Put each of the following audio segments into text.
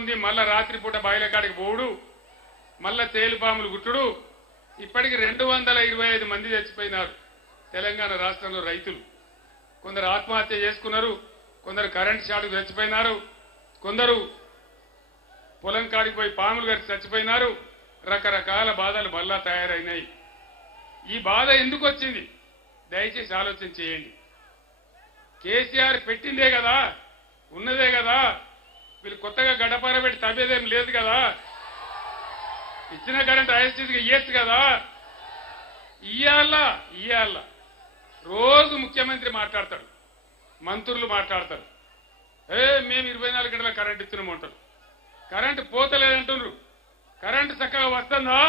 ఉంది, మళ్ళా రాత్రిపూట బాయిల కాడికి పోవుడు, మళ్ళా తేలుపాములు గుట్టుడు. ఇప్పటికి 225 మంది చచ్చిపోయినారు తెలంగాణ రాష్ట్రంలో రైతులు. కొందరు ఆత్మహత్య చేసుకున్నారు, కొందరు కరెంట్ షాట్కు చచ్చిపోయినారు, కొందరు పొలం కాడికి పోయి పాములు గడిచి చచ్చిపోయినారు. రకరకాల బాధలు మళ్ళా తయారైనాయి. ఈ బాధ ఎందుకు వచ్చింది? దయచేసి ఆలోచన చేయండి. కేసీఆర్ పెట్టిందే కదా, ఉన్నదే కదా, వీళ్ళు కొత్తగా గడపర పెట్టి తవ్వేదేం లేదు కదా, ఇచ్చిన కరెంట్ ఐఎస్టీసీకి ఇయ్యచ్చు కదా. ఇయ్యాల రోజు ముఖ్యమంత్రి మాట్లాడతాడు, మంత్రులు మాట్లాడతారు, మేము 24 గంటల కరెంట్ ఇస్తున్నామంటారు. కరెంటు పోతలేదంటున్నారు. కరెంటు చక్కగా వస్తుందా?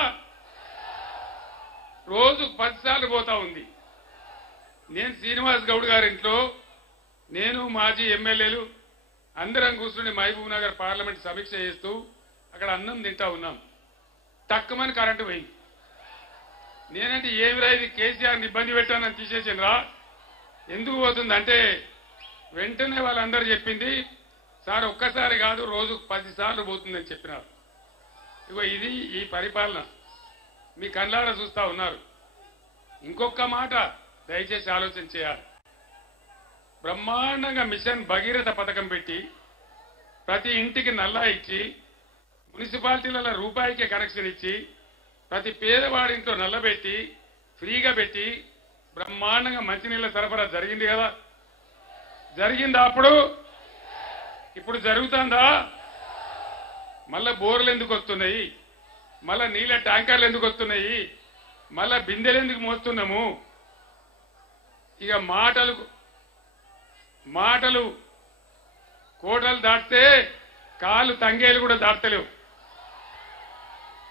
రోజు 10 సార్లు పోతా ఉంది. నేను శ్రీనివాస్ గౌడ్ గారి ఇంట్లో, నేను మాజీ ఎమ్మెల్యేలు అందరం కూర్చుని మహబూబ్ నగర్ పార్లమెంట్ సమీక్ష చేస్తూ అక్కడ అన్నం తింటా ఉన్నాం. తక్కువని కరెంటు పోయింది. నేనంటే ఏమిరా ఇది, కేసీఆర్ని ఇబ్బంది పెట్టానని తీసేసినరా, ఎందుకు పోతుందంటే వెంటనే వాళ్ళందరూ చెప్పింది, సార్ ఒక్కసారి కాదు రోజుకు 10 సార్లు పోతుందని చెప్పినారు. ఇగో ఇది ఈ పరిపాలన మీ కళ్ళారా చూస్తా ఉన్నారు. ఇంకొక మాట దయచేసి ఆలోచన చేయాలి. బ్రహ్మాండంగా మిషన్ భగీరథ పథకం పెట్టి ప్రతి ఇంటికి నల్లా ఇచ్చి, మున్సిపాలిటీలలో రూపాయికే కనెక్షన్ ఇచ్చి, ప్రతి పేదవాడి ఇంట్లో నల్లబెట్టి ఫ్రీగా పెట్టి బ్రహ్మాండంగా మంచినీళ్ళ సరఫరా జరిగింది కదా. జరిగిందా? అప్పుడు ఇప్పుడు జరుగుతుందా? మళ్ళా బోర్లు ఎందుకు వస్తున్నాయి? మళ్ళా నీళ్ళ ట్యాంకర్లు ఎందుకు వస్తున్నాయి? మళ్ళా బిందెలు ఎందుకు మోస్తున్నాము? ఇక మాటలు కోటలు దాటితే కాళ్ళు తంగేలు కూడా దాటలేవు.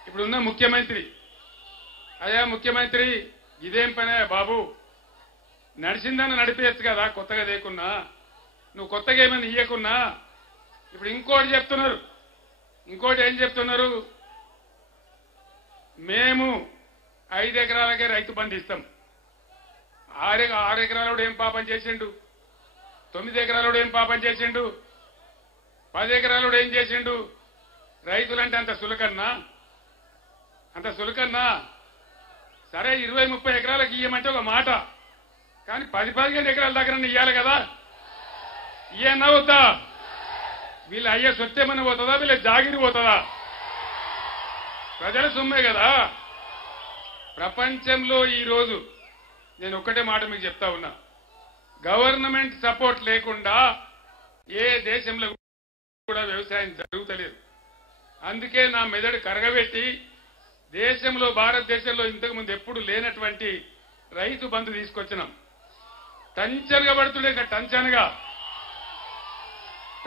ఇప్పుడున్న ముఖ్యమంత్రి, అయ్యా ముఖ్యమంత్రి ఇదేం పనే బాబు, నడిచిందని నడిపేయచ్చు కదా కొత్తగా లేకున్నా, నువ్వు కొత్తగా ఏమైనా ఇయ్యకున్నా. ఇప్పుడు ఇంకోటి చెప్తున్నారు. ఇంకోటి ఏం చెప్తున్నారు? మేము 5 ఎకరాలకే రైతు బంధు ఇస్తాం. 6 ఎకరాలు ఏం పాపం చేసిండు? 9 ఎకరాలు ఏం పాపం చేసిండు? 10 ఎకరాలు ఏం చేసిండు? రైతులంటే అంత సులకన్నా? సరే 20-30 ఎకరాలకు ఇయ్యమంటే ఒక మాట, కానీ 10-15 ఎకరాల దగ్గర ఇయ్యాలి కదా. ఇయ్యన్నా వద్దా? వీళ్ళు అయ్యే సొత్తేమని పోతుందా? వీళ్ళ జాగిరి పోతుందా? ప్రజల సొమ్మే కదా. ప్రపంచంలో ఈరోజు నేను ఒక్కటే మాట మీకు చెప్తా ఉన్నా, గవర్నమెంట్ సపోర్ట్ లేకుండా ఏ దేశంలో కూడా వ్యవసాయం జరుగుతలేదు. అందుకే నా మెదడు కరగబెట్టి దేశంలో, భారతదేశంలో ఇంతకుముందు ఎప్పుడు లేనటువంటి రైతు బంధు తీసుకొచ్చినాం. టంచనగా పడుతుండే, టంచనగా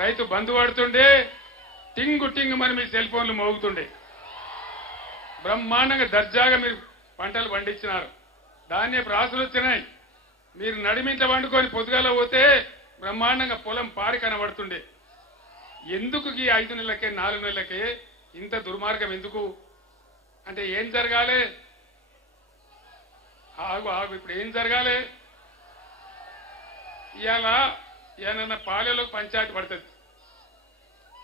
రైతు బంధు పడుతుండే, టింగు మరి మీ సెల్ ఫోన్లు మోగుతుండే. బ్రహ్మాండంగా దర్జాగా మీరు పంటలు పండించినారు. ధాన్యపు రాసులు వచ్చినాయి. మీరు నడిమింట వండుకొని పొద్దుగాల పోతే బ్రహ్మాండంగా పొలం పారి కనబడుతుండే. ఎందుకు ఈ 5 నెలలకే 4 నెలలకే ఇంత దుర్మార్గం ఎందుకు? అంటే ఏం జరగాలి? ఆగు ఇప్పుడు ఏం జరగాలి? ఇవాళ ఏమన్నా పాలెలో పంచాయతీ పడుతుంది.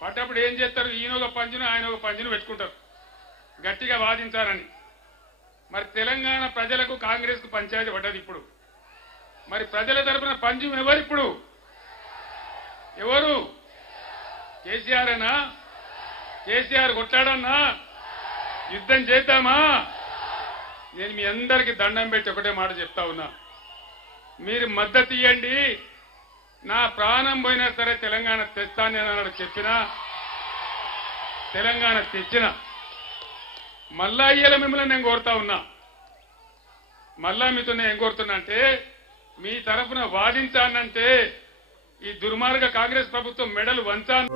పడ్డప్పుడు ఏం చేస్తారు? ఈయన ఒక పంచును ఆయన ఒక పంచును పెట్టుకుంటారు గట్టిగా వాదించాలని. మరి తెలంగాణ ప్రజలకు కాంగ్రెస్ కు పంచాయతీ పడ్డది. ఇప్పుడు మరి ప్రజల తరపున పంచం ఎవరు? ఇప్పుడు ఎవరు? కేసీఆర్నా? కేసీఆర్ కొట్లాడన్నా? యుద్ధం చేద్దామా? నేను మీ అందరికీ దండం పెట్టి ఒకటే మాట చెప్తా ఉన్నా, మీరు మద్దతు ఇవ్వండి. నా ప్రాణం పోయినా సరే తెలంగాణ తెస్తానని చెప్పినా తెలంగాణ తెచ్చిన మళ్ళా ఇయ్యాల మిమ్మల్ని నేను కోరుతా ఉన్నా. మళ్ళా మీతో నేను ఏం కోరుతున్నా అంటే, మీ తరఫున వాదించానంటే ఈ దుర్మార్గ కాంగ్రెస్ ప్రభుత్వం మెడలు వంచాను.